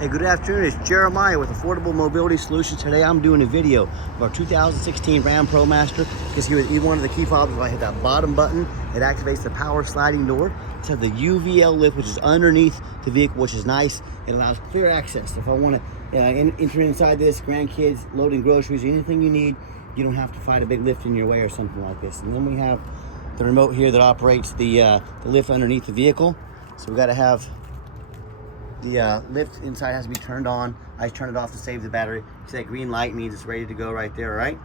Hey, good afternoon. It's Jeremiah with Affordable Mobility Solutions. Today I'm doing a video of our 2016 Ram Promaster because one of the key problems is I hit that bottom button. It activates the power sliding door. It has the UVL lift, which is underneath the vehicle, which is nice. It allows clear access. If I want to enter inside this, grandkids, loading groceries, anything you need, you don't have to fight a big lift in your way or something like this. And then we have the remote here that operates the lift underneath the vehicle. So we've got to have the lift inside has to be turned on. I turn it off to save the battery. See that green light means it's ready to go right there, right?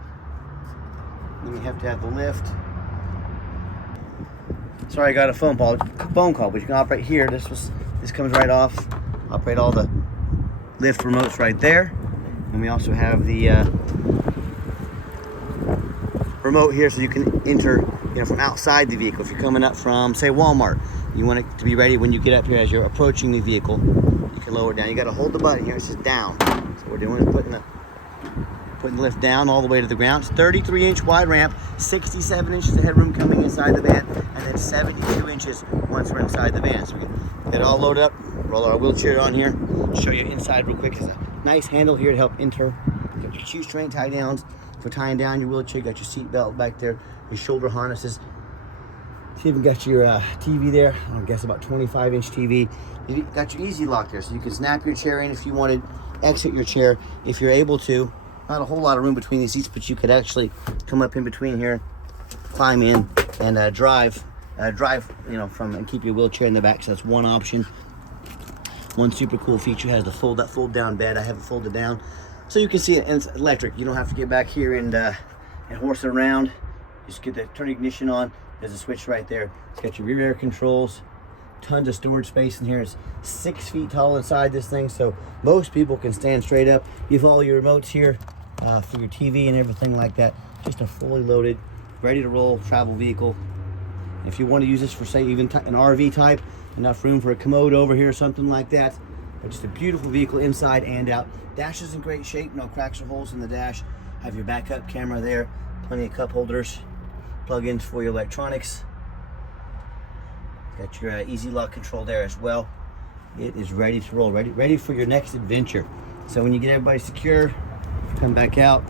Then we have to have the lift. Sorry, I got a phone call, but you can operate here. This comes right off. Operate all the lift remotes right there. And we also have the remote here so you can enter from outside the vehicle. If you're coming up from, say, Walmart, you want it to be ready when you get up here as you're approaching the vehicle. You can lower it down. You got to hold the button here. It's just down. So what we're doing is putting the lift down all the way to the ground. It's 33-inch wide ramp, 67 inches of headroom coming inside the van, and then 72 inches once we're inside the van. So we get it all loaded up, roll our wheelchair on here, show you inside real quick. There's a nice handle here to help enter. You got your shoestring tie downs for tying down your wheelchair. You got your seat belt back there, your shoulder harnesses. You even got your TV there. I guess about 25-inch TV. You got your easy lock there, so you can snap your chair in if you wanted, exit your chair if you're able to. Not a whole lot of room between these seats, but you could actually come up in between here, climb in, and drive, and keep your wheelchair in the back. So that's one option. One super cool feature has the fold down bed. I have it folded down, so you can see it, and it's electric. You don't have to get back here and horse it around. Just get the turn ignition on. There's a switch right there. It's got your rear air controls. Tons of storage space in here. It's 6 feet tall inside this thing, so most people can stand straight up. You have all your remotes here for your TV and everything like that. Just a fully loaded, ready to roll travel vehicle. If you want to use this for, say, even an RV type, enough room for a commode over here or something like that. But just a beautiful vehicle inside and out. Dash is in great shape. No cracks or holes in the dash. Have your backup camera there. Plenty of cup holders. Plug-ins for your electronics. Got your easy lock control there as well. It is ready to roll, ready for your next adventure. So when you get everybody secure, come back out.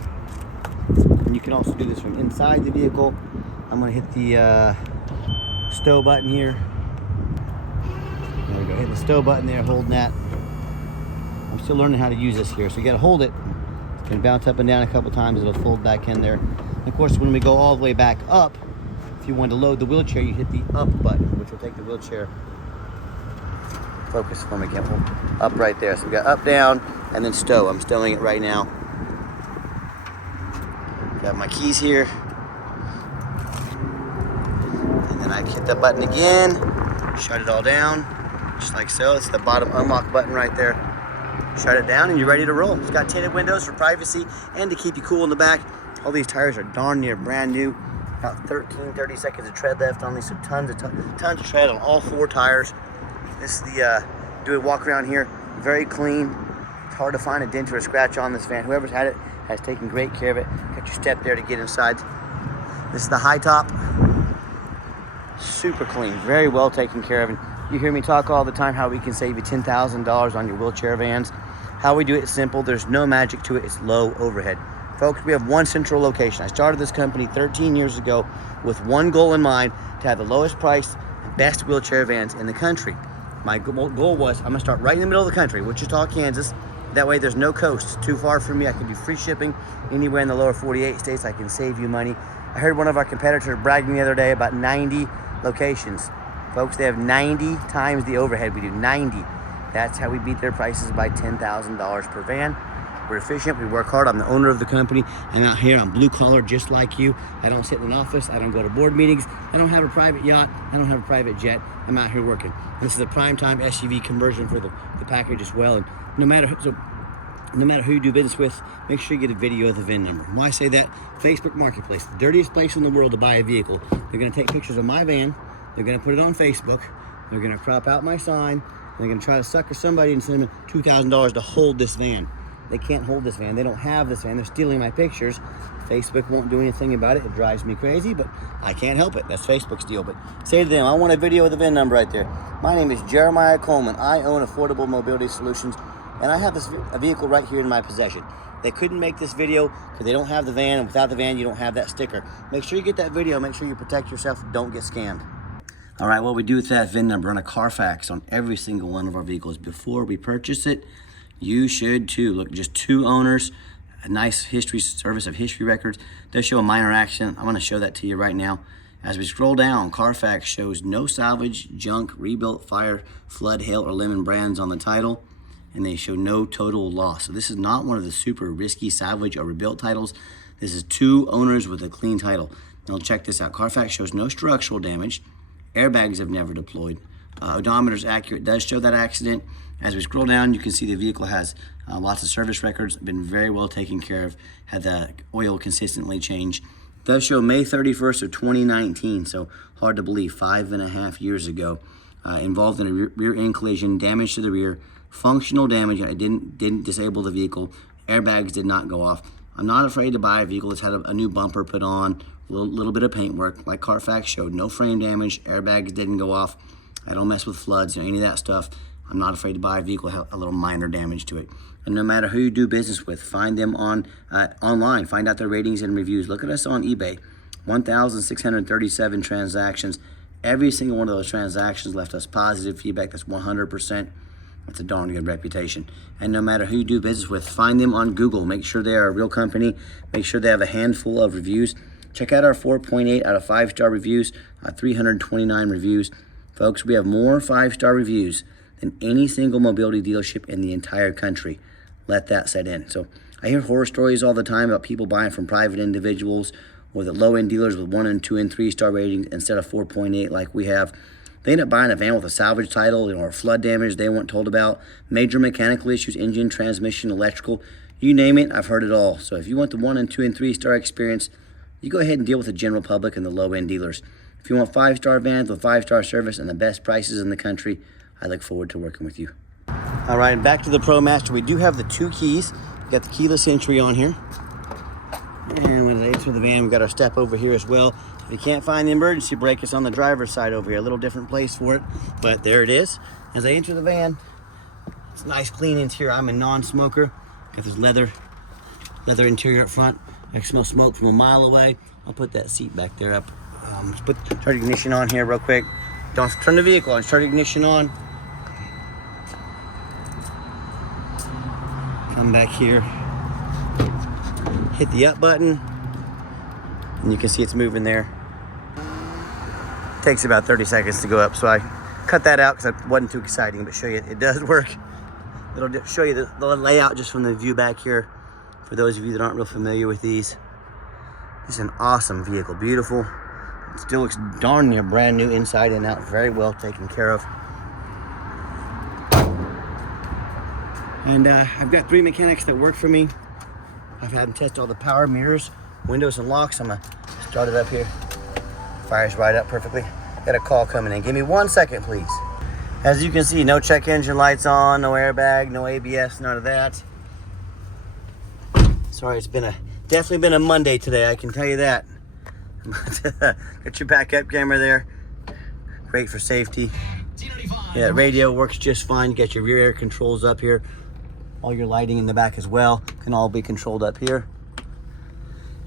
And you can also do this from inside the vehicle. I'm gonna hit the stow button here. There we go, hit the stow button there, holding that. I'm still learning how to use this here, so you gotta hold it. It's gonna bounce up and down a couple times, it'll fold back in there. And of course, when we go all the way back up, if you want to load the wheelchair, you hit the up button, which will take the wheelchair. Focus for me, Campbell. Up right there. So we got up, down, and then stow. I'm stowing it right now. Got my keys here. And then I hit the button again, shut it all down, just like so. It's the bottom unlock button right there. Shut it down and you're ready to roll. It's got tinted windows for privacy and to keep you cool in the back. All these tires are darn near brand new. About 30 seconds of tread left on these, so tons of tread on all 4 tires. This is the do a walk around here, very clean. It's hard to find a dent or a scratch on this van. Whoever's had it has taken great care of it. Got your step there to get inside. This is the high top. Super clean, very well taken care of. And you hear me talk all the time how we can save you $10,000 on your wheelchair vans. How we do it is simple. There's no magic to it. It's low overhead. Folks, we have one central location. I started this company 13 years ago with one goal in mind, to have the lowest priced and best wheelchair vans in the country. My goal was, I'm gonna start right in the middle of the country, Wichita, Kansas. That way there's no coast. It's too far from me. I can do free shipping anywhere in the lower 48 states. I can save you money. I heard one of our competitors bragging the other day about 90 locations. Folks, they have 90 times the overhead. We do 90. That's how we beat their prices by $10,000 per van. We're efficient, we work hard. I'm the owner of the company. I'm out here, I'm blue collar just like you. I don't sit in an office, I don't go to board meetings, I don't have a private yacht, I don't have a private jet. I'm out here working. This is a primetime SUV conversion for the package as well. And no matter who you do business with, make sure you get a video of the VIN number. Why I say that? Facebook Marketplace, the dirtiest place in the world to buy a vehicle. They're gonna take pictures of my van, they're gonna put it on Facebook, they're gonna crop out my sign, and they're gonna try to sucker somebody and send them $2,000 to hold this van. They can't hold this van. They don't have this van. They're stealing my pictures. Facebook won't do anything about it. It drives me crazy, but I can't help it. That's Facebook's deal. But say to them, I want a video of the VIN number right there. My name is Jeremiah Coleman. I own Affordable Mobility Solutions. And I have this a vehicle right here in my possession. They couldn't make this video because they don't have the van, and without the van, you don't have that sticker. Make sure you get that video. Make sure you protect yourself. Don't get scammed. All right, what we do with that VIN number on a Carfax on every single one of our vehicles before we purchase it, you should too. Look, just 2 owners, a nice history, service of history records. Does show a minor accident. I'm going to show that to you right now. As we scroll down, Carfax shows no salvage, junk, rebuilt, fire, flood, hail, or lemon brands on the title, and they show no total loss. So this is not one of the super risky salvage or rebuilt titles. This is 2 owners with a clean title. Now check this out. Carfax shows no structural damage. Airbags have never deployed. Odometer's accurate, does show that accident. As we scroll down, you can see the vehicle has lots of service records, been very well taken care of, had the oil consistently changed. Does show May 31st of 2019, so hard to believe, 5.5 years ago. Involved in a rear end collision, damage to the rear, functional damage. I didn't disable the vehicle. Airbags did not go off. I'm not afraid to buy a vehicle that's had a new bumper put on, a little bit of paint work, like Carfax showed. No frame damage, airbags didn't go off. I don't mess with floods or any of that stuff. I'm not afraid to buy a vehicle with a little minor damage to it. And no matter who you do business with, find them online. Find out their ratings and reviews. Look at us on eBay. 1,637 transactions. Every single one of those transactions left us positive feedback. That's 100%. That's a darn good reputation. And no matter who you do business with, find them on Google. Make sure they are a real company. Make sure they have a handful of reviews. Check out our 4.8 out of 5-star reviews, 329 reviews. Folks, we have more 5-star reviews than any single mobility dealership in the entire country. Let that set in. So I hear horror stories all the time about people buying from private individuals or the low-end dealers with 1 and 2 and 3-star ratings instead of 4.8 like we have. They end up buying a van with a salvage title or flood damage they weren't told about, major mechanical issues, engine, transmission, electrical, you name it, I've heard it all. So if you want the 1 and 2 and 3-star experience, you go ahead and deal with the general public and the low-end dealers. If you want 5-star vans with 5-star service and the best prices in the country, I look forward to working with you. All right, back to the Promaster. We do have the 2 keys. We got the keyless entry on here. And when I enter the van, we've got our step over here as well. If you can't find the emergency brake, it's on the driver's side over here. A little different place for it, but there it is. As I enter the van, it's nice, clean interior. I'm a non-smoker. Got this leather interior up front. I can smell smoke from a mile away. I'll put that seat back there up. Let's put start ignition on here real quick. Don't turn the vehicle on. Start ignition on. Come back here. Hit the up button. And you can see it's moving there. Takes about 30 seconds to go up, so I cut that out because it wasn't too exciting, but show you it does work. It'll show you the layout just from the view back here. For those of you that aren't real familiar with these, this is an awesome vehicle. Beautiful. It still looks darn near brand new inside and out. Very well taken care of. And I've got 3 mechanics that work for me. I've had them test all the power mirrors, windows, and locks. I'm gonna start it up here. Fires right up perfectly. Got a call coming in. Give me 1 second, please. As you can see, no check engine lights on, no airbag, no ABS, none of that. Sorry, it's definitely been a Monday today, I can tell you that. Got your backup camera there. Great for safety. Yeah, radio works just fine. You got your rear air controls up here. All your lighting in the back as well can all be controlled up here.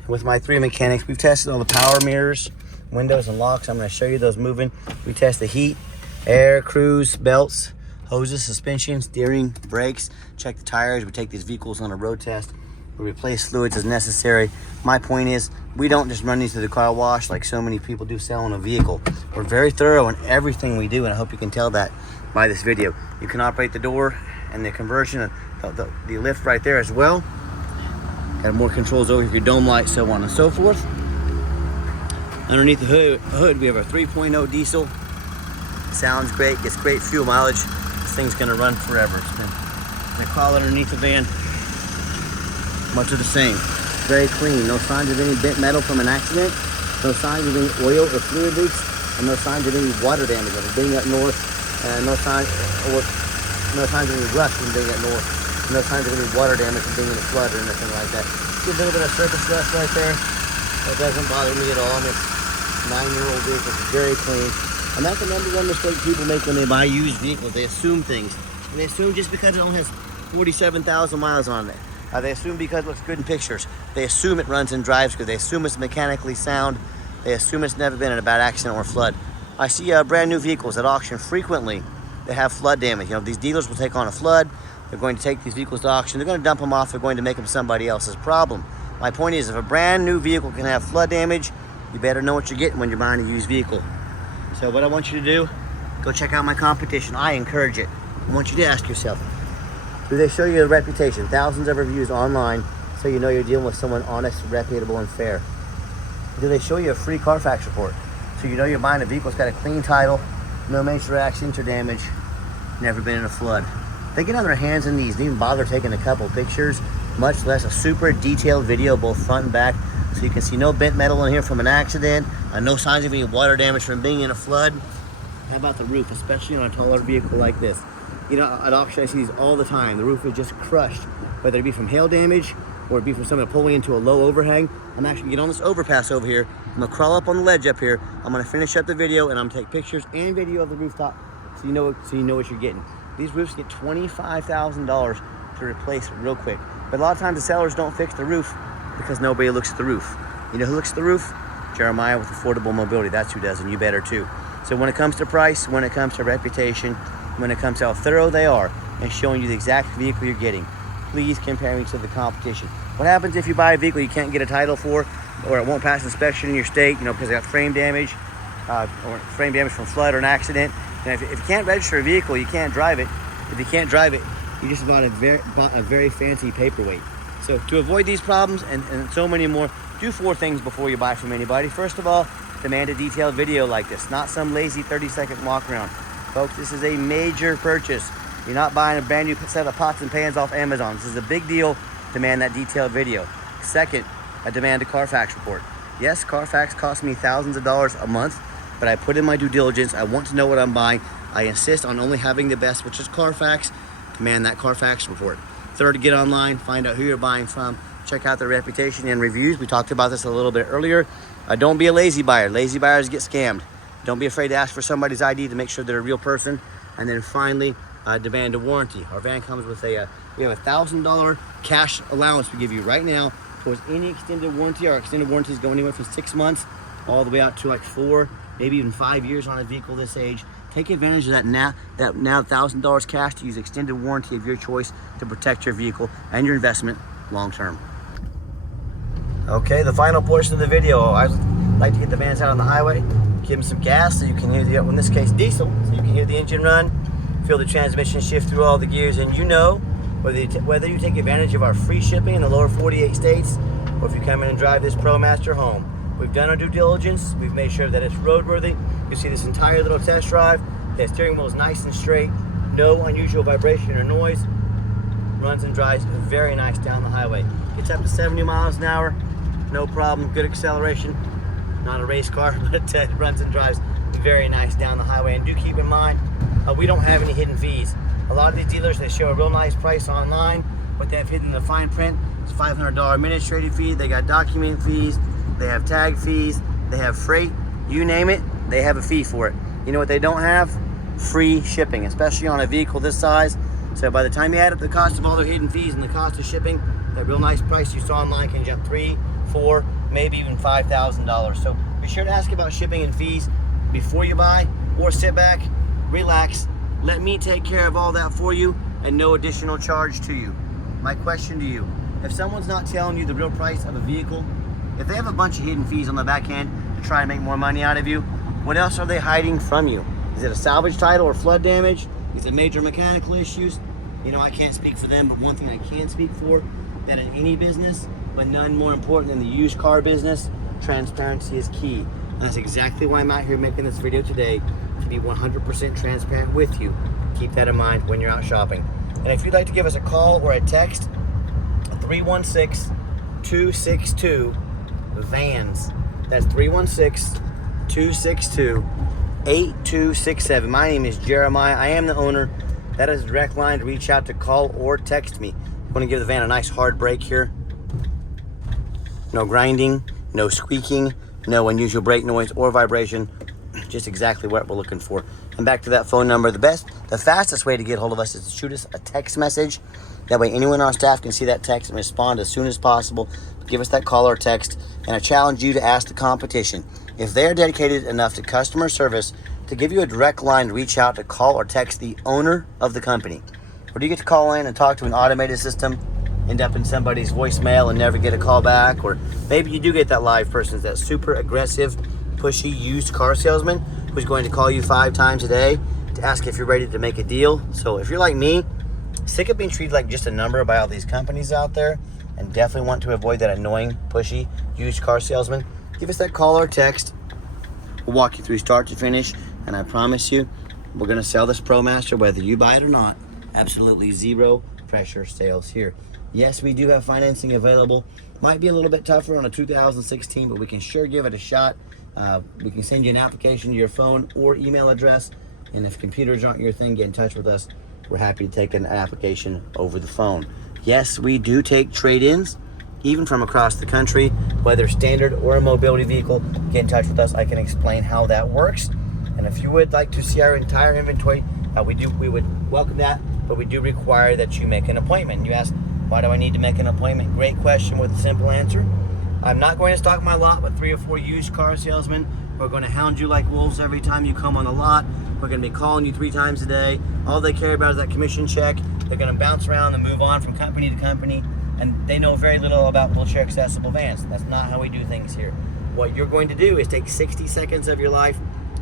With my 3 mechanics, we've tested all the power mirrors, windows, and locks. I'm going to show you those moving. We test the heat, air, cruise, belts, hoses, suspension, steering, brakes. Check the tires. We take these vehicles on a road test. We replace fluids as necessary. My point is, we don't just run these through the car wash like so many people do selling a vehicle. We're very thorough in everything we do, and I hope you can tell that by this video. You can operate the door and the conversion, the lift right there as well. Got more controls over here, your dome light, so on and so forth. Underneath the hood we have a 3.0 diesel. Sounds great, gets great fuel mileage. This thing's gonna run forever. The crawl underneath the van, much of the same. Very clean, no signs of any bent metal from an accident, no signs of any oil or fluid leaks, and no signs of any water damage. Being up north, no signs of any rust from being up north. No signs of any water damage from being in a flood or anything like that. Just a little bit of surface rust right there. That doesn't bother me at all. I mean, it's a 9-year-old vehicle, it's very clean. And that's the #1 mistake people make when they buy used vehicles. They assume things. And they assume just because it only has 47,000 miles on it. They assume because it looks good in pictures. They assume it runs and drives good. They assume it's mechanically sound. They assume it's never been in a bad accident or flood. I see brand new vehicles at auction frequently that have flood damage. You know, these dealers will take on a flood. They're going to take these vehicles to auction. They're going to dump them off. They're going to make them somebody else's problem. My point is, if a brand new vehicle can have flood damage, you better know what you're getting when you're buying a used vehicle. So what I want you to do, go check out my competition. I encourage it. I want you to ask yourself, do they show you a reputation? Thousands of reviews online so you know you're dealing with someone honest, reputable, and fair. Do they show you a free Carfax report so you know you're buying a vehicle that's got a clean title, no major accidents or damage, never been in a flood? They get on their hands and knees, didn't even bother taking a couple pictures, much less a super detailed video, both front and back, so you can see no bent metal in here from an accident, no signs of any water damage from being in a flood. How about the roof, especially on a taller vehicle like this? You know, at auction I see these all the time. The roof is just crushed, whether it be from hail damage or it be from someone pulling into a low overhang. I'm actually gonna get on this overpass over here. I'm gonna crawl up on the ledge up here. I'm gonna finish up the video and I'm gonna take pictures and video of the rooftop so you know what you're getting. These roofs get $25,000 to replace real quick. But a lot of times the sellers don't fix the roof because nobody looks at the roof. You know who looks at the roof? Jeremiah with Affordable Mobility. That's who does, and you better too. So when it comes to price, when it comes to reputation, when it comes to how thorough they are and showing you the exact vehicle you're getting, please compare me to the competition. What happens if you buy a vehicle you can't get a title for, or it won't pass inspection in your state, you know, because it got frame damage, or frame damage from flood or an accident? And if you can't register a vehicle, you can't drive it. If you can't drive it, you just bought a very fancy paperweight. So to avoid these problems and so many more, do 4 things before you buy from anybody. First of all, demand a detailed video like this, not some lazy 30-second walk around. Folks, this is a major purchase. You're not buying a brand new set of pots and pans off Amazon. This is a big deal. Demand that detailed video. Second, I demand a Carfax report. Yes, Carfax costs me thousands of dollars a month, but I put in my due diligence. I want to know what I'm buying. I insist on only having the best, which is Carfax. Demand that Carfax report. Third, get online, find out who you're buying from, check out their reputation and reviews. We talked about this a little bit earlier. Don't be a lazy buyer. Lazy buyers get scammed. Don't be afraid to ask for somebody's ID to make sure they're a real person. And then finally, demand a warranty. Our van comes with we have a $1,000 cash allowance we give you right now towards any extended warranty. Our extended warranties go anywhere from 6 months all the way out to like 4, maybe even 5 years on a vehicle this age. Take advantage of that now $1,000 cash to use extended warranty of your choice to protect your vehicle and your investment long term. Okay, the final portion of the video. I like to get the vans out on the highway, give them some gas so you can hear in this case diesel, so you can hear the engine run, feel the transmission shift through all the gears, and you know whether you take advantage of our free shipping in the lower 48 states or if you come in and drive this Promaster home. We've done our due diligence. We've made sure that it's roadworthy. You see this entire little test drive. The steering wheel is nice and straight, no unusual vibration or noise. Runs and drives very nice down the highway. Gets up to 70 miles an hour, no problem. Good acceleration. Not a race car, but it runs and drives very nice down the highway. And do keep in mind, we don't have any hidden fees. A lot of these dealers, they show a real nice price online, but they have hidden the fine print. It's $500 administrative fee. They got document fees. They have tag fees. They have freight. You name it, they have a fee for it. You know what they don't have? Free shipping, especially on a vehicle this size. So by the time you add up the cost of all their hidden fees and the cost of shipping, that real nice price you saw online can jump $3,000, $4,000, maybe even $5,000. So be sure to ask about shipping and fees before you buy, or sit back, relax, let me take care of all that for you, and no additional charge to you. My question to you, if someone's not telling you the real price of a vehicle, if they have a bunch of hidden fees on the back end to try and make more money out of you, what else are they hiding from you? Is it a salvage title or flood damage? Is it major mechanical issues? You know, I can't speak for them, but one thing I can speak for, that in any business, but none more important than the used car business, transparency is key. And that's exactly why I'm out here making this video today, to be 100% transparent with you. Keep that in mind when you're out shopping. And if you'd like to give us a call or a text, 316-262-VANS. That's 316-262-8267. My name is Jeremiah. I am the owner. That is a direct line to reach out to, call or text me. I'm going to give the van a nice hard brake here. No grinding, no squeaking, no unusual brake noise or vibration. Just exactly what we're looking for. And back to that phone number, the fastest way to get hold of us is to shoot us a text message. That way anyone on our staff can see that text and respond as soon as possible. Give us that call or text, and I challenge you to ask the competition if they're dedicated enough to customer service to give you a direct line to reach out to call or text the owner of the company. Or do you get to call in and talk to an automated system, end up in somebody's voicemail and never get a call back? Or maybe you do get that live person, that super aggressive, pushy used car salesman who's going to call you 5 times a day to ask if you're ready to make a deal. So if you're like me, sick of being treated like just a number by all these companies out there, and definitely want to avoid that annoying, pushy used car salesman, give us that call or text. We'll walk you through start to finish, and I promise you, we're going to sell this Promaster whether you buy it or not. Absolutely zero pressure sales here. Yes, we do have financing available. Might be a little bit tougher on a 2016, but we can sure give it a shot. We can send you an application to your phone or email address, and if computers aren't your thing, get in touch with us. We're happy to take an application over the phone. Yes, we do take trade-ins, even from across the country, whether standard or a mobility vehicle. Get in touch with us. I can explain how that works. And if you would like to see our entire inventory, we would welcome that, but we do require that you make an appointment. You ask, why do I need to make an appointment? Great question with a simple answer. I'm not going to stock my lot with 3 or 4 used car salesmen. We're going to hound you like wolves every time you come on the lot. We're going to be calling you 3 times a day. All they care about is that commission check. They're going to bounce around and move on from company to company, and they know very little about wheelchair accessible vans. That's not how we do things here. What you're going to do is take 60 seconds of your life.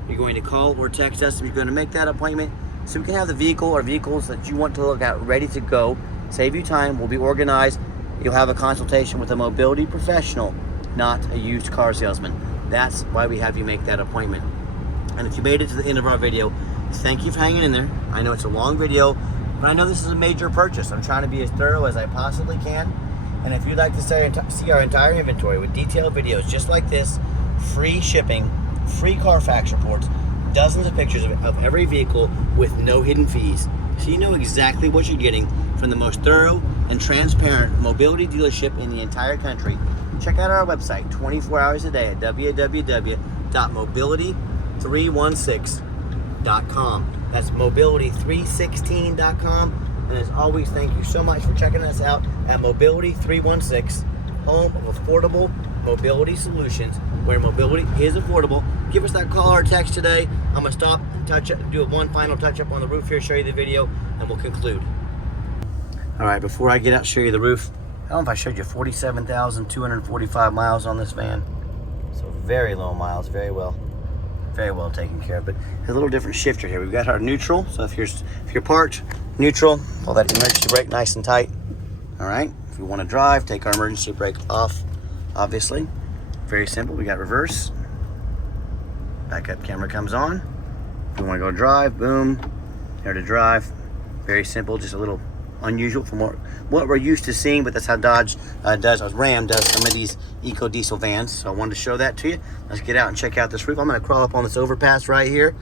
You're going to call or text us if you're going to make that appointment, so we can have the vehicle or vehicles that you want to look at ready to go. Save you time. We'll be organized. You'll have a consultation with a mobility professional, not a used car salesman. That's why we have you make that appointment. And if you made it to the end of our video, thank you for hanging in there. I know it's a long video, but I know this is a major purchase. I'm trying to be as thorough as I possibly can. And if you'd like to see our entire inventory with detailed videos just like this, free shipping, free Carfax reports, dozens of pictures of every vehicle with no hidden fees, so you know exactly what you're getting from the most thorough and transparent mobility dealership in the entire country, check out our website 24 hours a day at www.mobility316.com. That's mobility316.com. And as always, thank you so much for checking us out at Mobility 316, home of affordable mobility solutions, where mobility is affordable. Give us that call or text today. I'm going to stop, do one final touch up on the roof here, show you the video, and we'll conclude. All right, before I get out, show you the roof. I don't know if I showed you 47,245 miles on this van. So very low miles, very well taken care of. But a little different shifter here. We've got our neutral. So if you're parked, neutral, pull that emergency brake nice and tight. All right. If you want to drive, take our emergency brake off. Obviously, very simple. We got reverse. Backup camera comes on. If you want to go drive, boom, there to drive. Very simple. Just a little unusual from what we're used to seeing, but that's how Dodge does, or Ram does some of these eco diesel vans. So I wanted to show that to you. Let's get out and check out this roof. I'm going to crawl up on this overpass right here.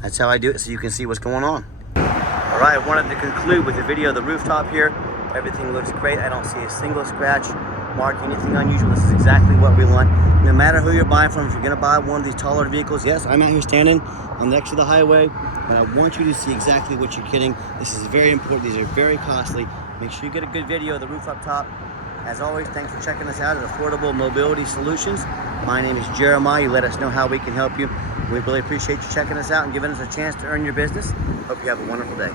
That's how I do it, so you can see what's going on. All right, I wanted to conclude with a video of the rooftop here. Everything looks great. I don't see a single scratch, mark, anything unusual. This is exactly what we want. No matter who you're buying from, if you're going to buy one of these taller vehicles, yes, I'm out here standing on the exit of the highway, and I want you to see exactly what you're getting. This is very important. These are very costly. Make sure you get a good video of the roof up top. As always, thanks for checking us out at Affordable Mobility Solutions. My name is Jeremiah. You let us know how we can help you. We really appreciate you checking us out and giving us a chance to earn your business. Hope you have a wonderful day.